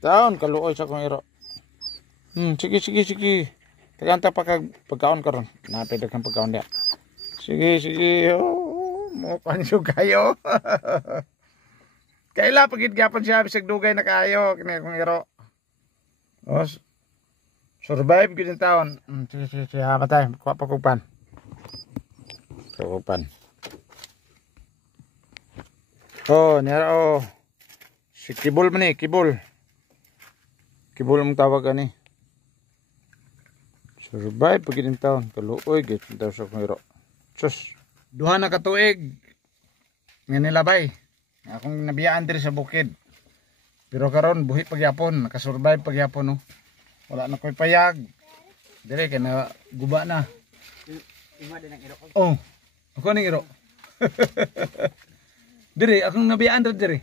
Taon kaluoy sa kong iro. Sige. Tagantay pa kag pagkaon karon. Napay kang pagkaon dia. Sige. Oh, mo pansyo kayo. Kaila pagit gyapon siya bisag dugay na kayo kini kong iro. Os survive gid taon. Sige, matay. Kuha pa kupan. Kupan. Oh, nira oh. Si Kibol man eh, Kibol. Kibol mong tawag ani. Survive pag ining taon. Kaluoy, git daw sa kong sus. Duha na katuig. Nga nilabay. Akong nabiyaan diri sa bukid. Pero karon buhi pagyapon. Nakasurvive pagyapon no. Wala na ko'y payag. Dire kay na guba na. Ima din ang iro ko. Oh. Ako ning iro. Dire akong nabiyaan dire.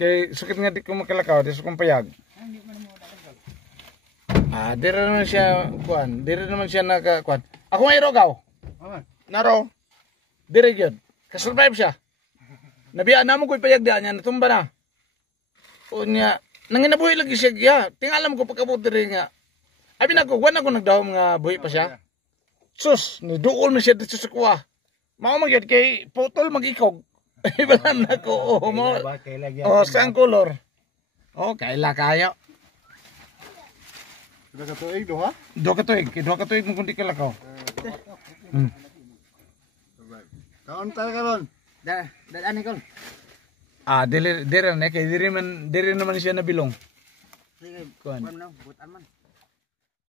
Kay sakit nga di ko makalakaw, di sa kong payag. Dire naman siya kuan, dire naman siya nakakuan. Ako nga iro gaw. Naro. Dire gyud. Ka-survive siya. Nabiyaan namo ko'y payag diyan niya natumba na. Unya, nanginabuhi lagi siya giya. Tingalam ko pagkabot dire nga. Abi nako, wan ako nagdahom nga buhi pa siya. Sus, ni duol na siya dito sa kuha. Mao magyud kay putol magikog. Ibalan na ko. Saan color? Oh, kaila kayo. Duha ka tuig, duha? Duha ka tuig mo kundi kalakaw. Kaon tayo karon. Dadaan ko. Dili na kay diri naman siya nabilong. Sige, kuan. butan man.